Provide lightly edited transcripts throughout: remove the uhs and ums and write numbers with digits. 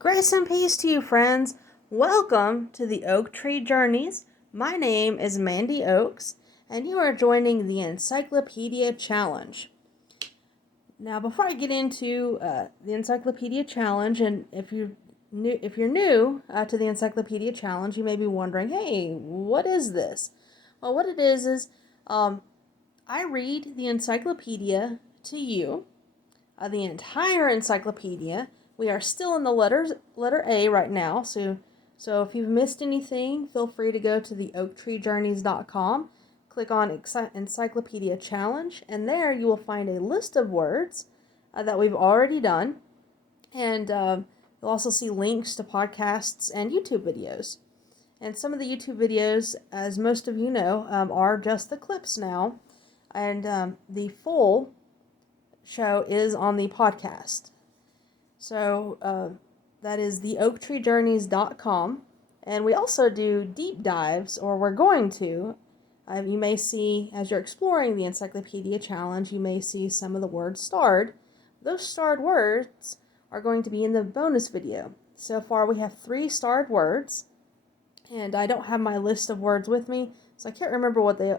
Grace and peace to you, friends. Welcome to the Oak Tree Journeys. My name is Mandy Oaks, and you are joining the Encyclopedia Challenge. Now, before I get into the Encyclopedia Challenge, and if you're new to the Encyclopedia Challenge, you may be wondering, hey, what is this? Well, what it is I read the encyclopedia to you, the entire encyclopedia. We are still in the letter A right now, so if you've missed anything, feel free to go to the oaktreejourneys.com, click on Encyclopedia Challenge, and there you will find a list of words that we've already done, and you'll also see links to podcasts and YouTube videos. And some of the YouTube videos, as most of you know, are just the clips now, and the full show is on the podcast. So that is the oaktreejourneys.com. And we also do deep dives, or we're going to. You may see, as you're exploring the Encyclopedia Challenge, you may see some of the words starred. Those starred words are going to be in the bonus video. So far we have 3 starred words, and I don't have my list of words with me, so I can't remember what they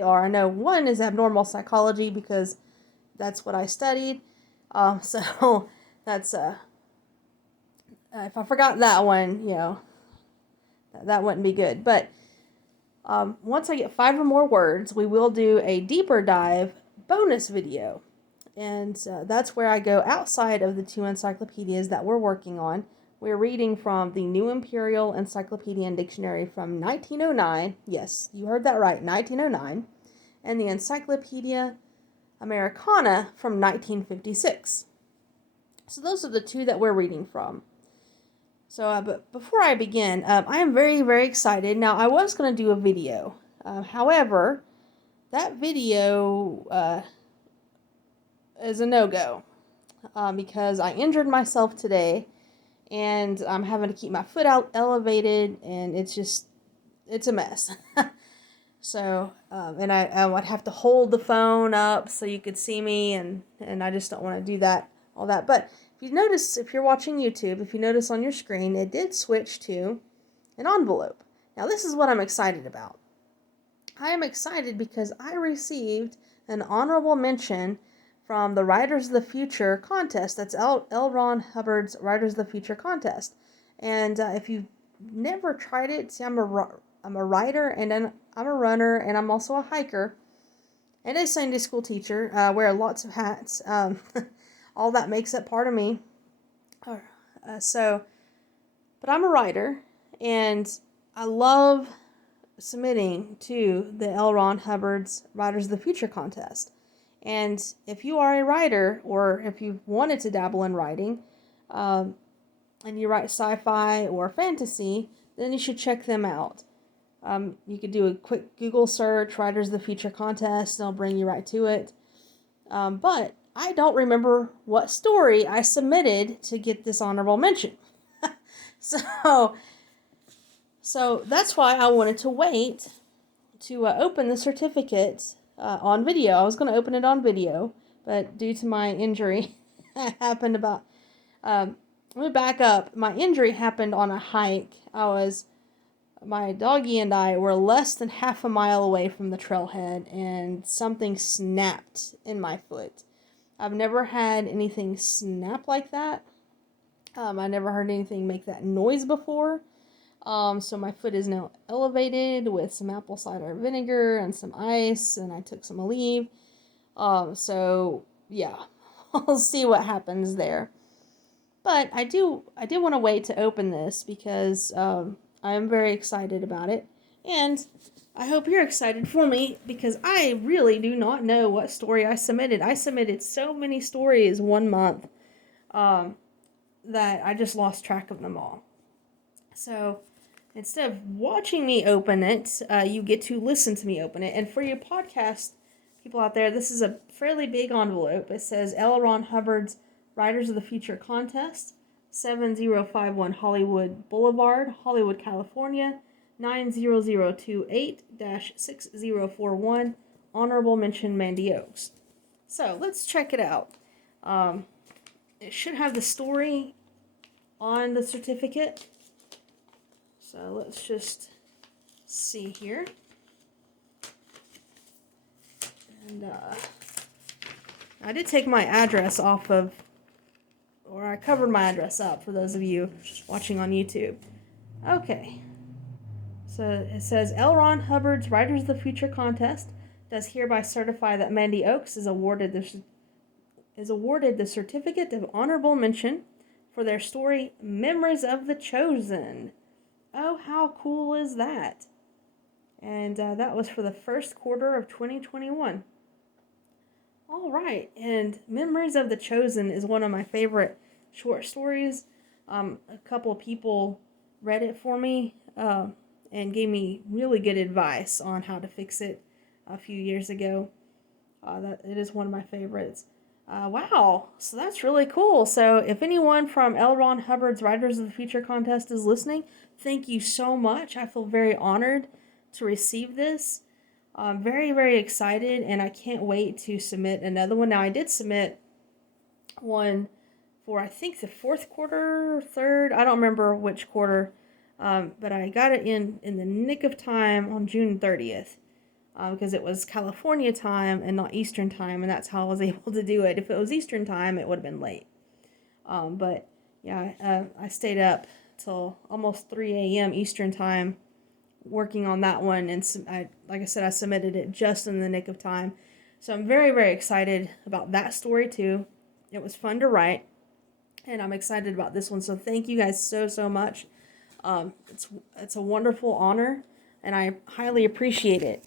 are. I know one is abnormal psychology because that's what I studied. So that's if I forgot that one, that wouldn't be good. But once I get 5 or more words, we will do a deeper dive bonus video, and that's where I go outside of the 2 encyclopedias that we're working on. We're reading from the New Imperial Encyclopedia and Dictionary from 1909. Yes, you heard that right, 1909, and the Encyclopedia Americana from 1956. So those are the 2 that we're reading from. So, but before I begin, I am very, very excited. Now, I was going to do a video. However, that video is a no-go because I injured myself today, and I'm having to keep my foot out elevated, and it's a mess. So, and I would have to hold the phone up so you could see me, and I just don't want to do all that. But if you notice, if you're watching YouTube, if you notice on your screen, it did switch to an envelope. Now, this is what I'm excited about. I am excited because I received an honorable mention from the Writers of the Future contest. That's L. Ron Hubbard's Writers of the Future contest. And if you've never tried it, see, I'm a writer, and then I'm a runner, and I'm also a hiker, and a Sunday school teacher. Wear lots of hats. All that makes it part of me. But I'm a writer, and I love submitting to the L. Ron Hubbard's Writers of the Future contest. And if you are a writer, or if you've wanted to dabble in writing, and you write sci-fi or fantasy, then you should check them out. You could do a quick Google search, Writers of the Future contest, and it'll bring you right to it. But I don't remember what story I submitted to get this honorable mention. So that's why I wanted to wait to open the certificate on video. I was going to open it on video, but due to my injury, happened about... let me back up. My injury happened on a hike. My doggie and I were less than half a mile away from the trailhead, and something snapped in my foot. I've never had anything snap like that. I never heard anything make that noise before. So my foot is now elevated with some apple cider vinegar and some ice, and I took some Aleve. So yeah, we'll see what happens there. But I did want to wait to open this because I am very excited about it, and I hope you're excited for me because I really do not know what story I submitted. I submitted so many stories one month that I just lost track of them all. So instead of watching me open it, you get to listen to me open it. And for your podcast people out there, this is a fairly big envelope. It says L. Ron Hubbard's Writers of the Future contest, 7051 Hollywood Boulevard, Hollywood, California, 90028-6041, honorable mention Mandy Oaks. So let's check it out. It should have the story on the certificate. So let's just see here. And I did take my address off of, or I covered my address up for those of you watching on YouTube. Okay. So it says, L. Ron Hubbard's Writers of the Future contest does hereby certify that Mandy Oaks is awarded the Certificate of Honorable Mention for their story, Memories of the Chosen. Oh, how cool is that? And that was for the first quarter of 2021. All right, and Memories of the Chosen is one of my favorite short stories. A couple of people read it for me and gave me really good advice on how to fix it a few years ago. That it is one of my favorites. Wow, so that's really cool. So if anyone from L. Ron Hubbard's Writers of the Future contest is listening, thank you so much. I feel very honored to receive this. I'm very, very excited, and I can't wait to submit another one. Now, I did submit one for, I think, the fourth quarter, third, I don't remember which quarter, but I got it in the nick of time on June 30th, because it was California time and not Eastern time, and that's how I was able to do it. If it was Eastern time, it would have been late. But, yeah, I stayed up till almost 3 a.m. Eastern time working on that one, and like I said, I submitted it just in the nick of time. So I'm very, very excited about that story too. It was fun to write, and I'm excited about this one. So thank you guys so much. It's a wonderful honor, and I highly appreciate it.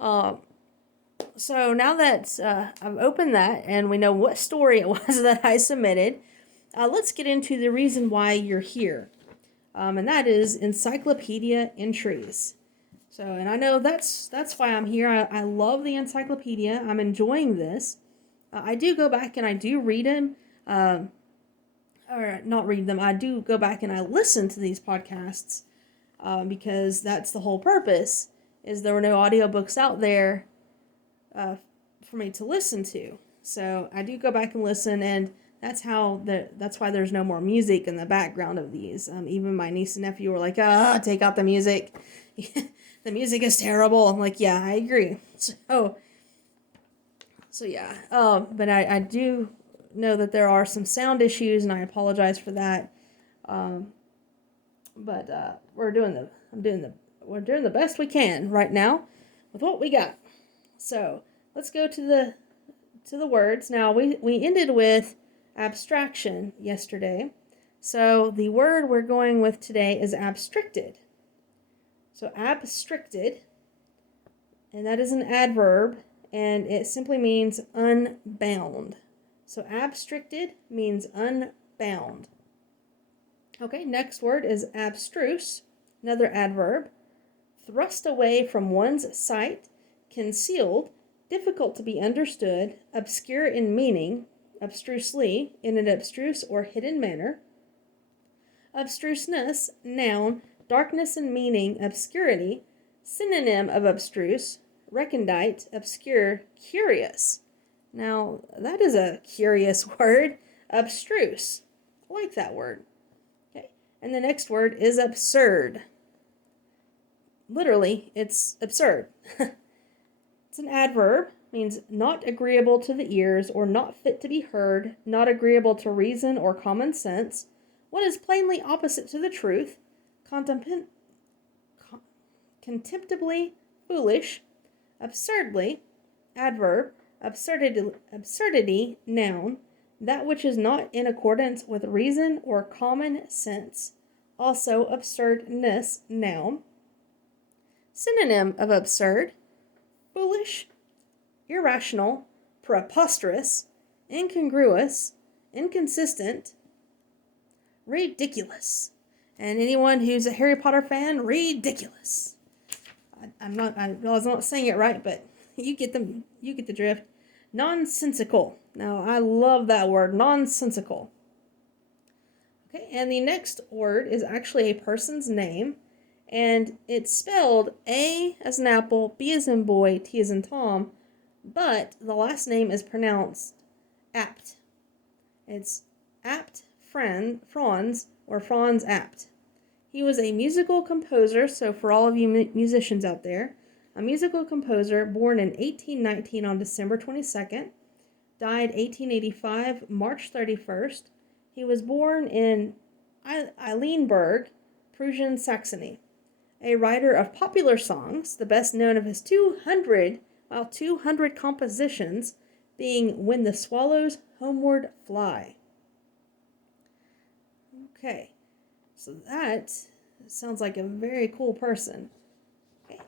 So now that I've opened that and we know what story it was that I submitted, let's get into the reason why you're here. And that is Encyclopedia entries. So, and I know that's why I'm here. I love the Encyclopedia. I'm enjoying this. I do go back and I do read them, or not read them. I do go back and I listen to these podcasts because that's the whole purpose. Is there were no audiobooks out there for me to listen to. So I do go back and listen, and that's why there's no more music in the background of these. Even my niece and nephew were like, take out the music. The music is terrible. I'm like, yeah, I agree. So yeah. But I do know that there are some sound issues, and I apologize for that. But we're doing the best we can right now with what we got. So let's go to the words. Now we ended with abstraction yesterday. So the word we're going with today is abstricted. So abstricted, and that is an adverb, and it simply means unbound. So abstricted means unbound. Okay, next word is abstruse, another adverb. Thrust away from one's sight, concealed, difficult to be understood, obscure in meaning, abstrusely, in an abstruse or hidden manner. Abstruseness, noun, darkness in meaning, obscurity, synonym of abstruse, recondite, obscure, curious. Now, that is a curious word, abstruse. I like that word. Okay, and the next word is absurd. Literally, it's absurd. It's an adverb, means not agreeable to the ears or not fit to be heard, not agreeable to reason or common sense, what is plainly opposite to the truth, contemptibly foolish, absurdly, adverb, absurdity, noun, that which is not in accordance with reason or common sense, also absurdness, noun. Synonym of absurd, foolish, irrational, preposterous, incongruous, inconsistent, ridiculous. And anyone who's a Harry Potter fan, ridiculous. I was not saying it right, but you get the drift. Nonsensical. Now, I love that word, nonsensical. Okay, and the next word is actually a person's name, and it's spelled A as in apple, B as in boy, T as in Tom, but the last name is pronounced apt. It's apt Franz, or Franz Abt. He was a musical composer, so for all of you musicians out there, a musical composer born in 1819 on December 22nd, died 1885, March 31st. He was born in Eilenburg, Prussian Saxony. A writer of popular songs, the best known of his 200 compositions being When the Swallows Homeward Fly. Okay, so that sounds like a very cool person.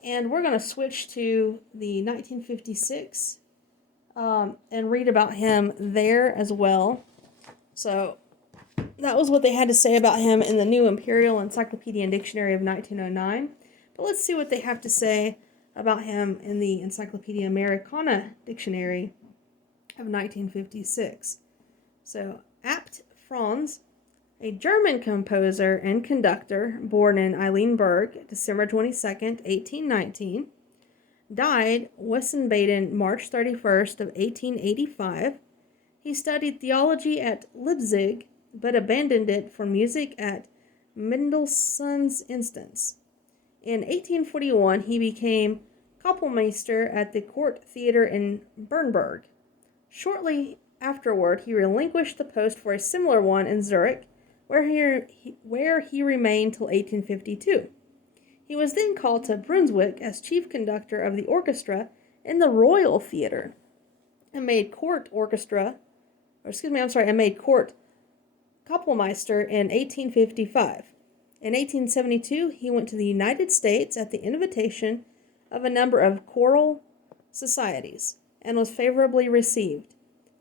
And we're going to switch to the 1956 and read about him there as well. So that was what they had to say about him in the New Imperial Encyclopedia and Dictionary of 1909. But let's see what they have to say about him in the Encyclopedia Americana Dictionary of 1956. So, Abt Franz, a German composer and conductor born in Eilenburg, December 22nd, 1819, died Wiesbaden, March 31st of 1885. He studied theology at Leipzig, but abandoned it for music at Mendelssohn's instance. In 1841, he became Kapellmeister at the Court Theatre in Bernburg. Shortly afterward, he relinquished the post for a similar one in Zurich, where he remained till 1852. He was then called to Brunswick as chief conductor of the orchestra in the Royal Theatre, and made court Kapellmeister in 1855. In 1872, he went to the United States at the invitation of a number of choral societies and was favorably received.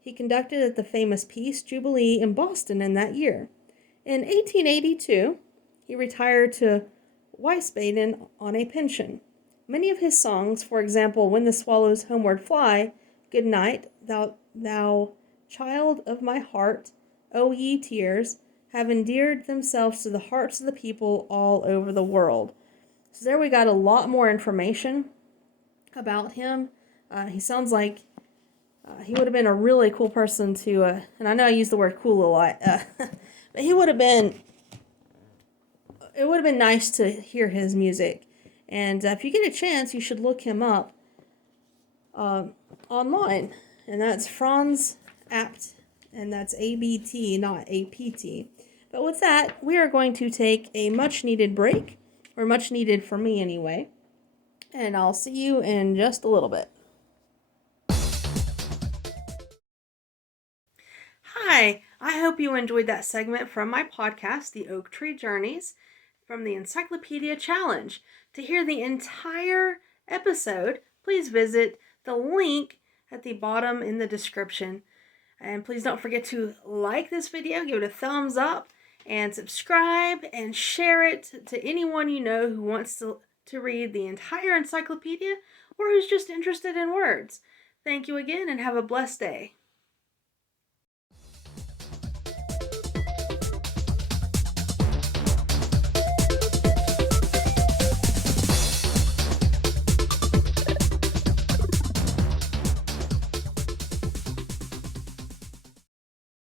He conducted at the famous Peace Jubilee in Boston in that year. In 1882, he retired to Wiesbaden on a pension. Many of his songs, for example, When the Swallows Homeward Fly, Good Night, Thou Child of My Heart, O Ye Tears, have endeared themselves to the hearts of the people all over the world. So there we got a lot more information about him. He sounds like he would have been a really cool person to, and I know I use the word cool a lot, but it would have been nice to hear his music. And if you get a chance, you should look him up online. And that's Franz Abt, and that's ABT, not APT. But with that, we are going to take a much-needed break, or much-needed for me anyway, and I'll see you in just a little bit. Hi, I hope you enjoyed that segment from my podcast, The Oak Tree Journeys, from the Encyclopedia Challenge. To hear the entire episode, please visit the link at the bottom in the description. And please don't forget to like this video, give it a thumbs up, and subscribe and share it to anyone you know who wants to read the entire encyclopedia or who's just interested in words. Thank you again and have a blessed day.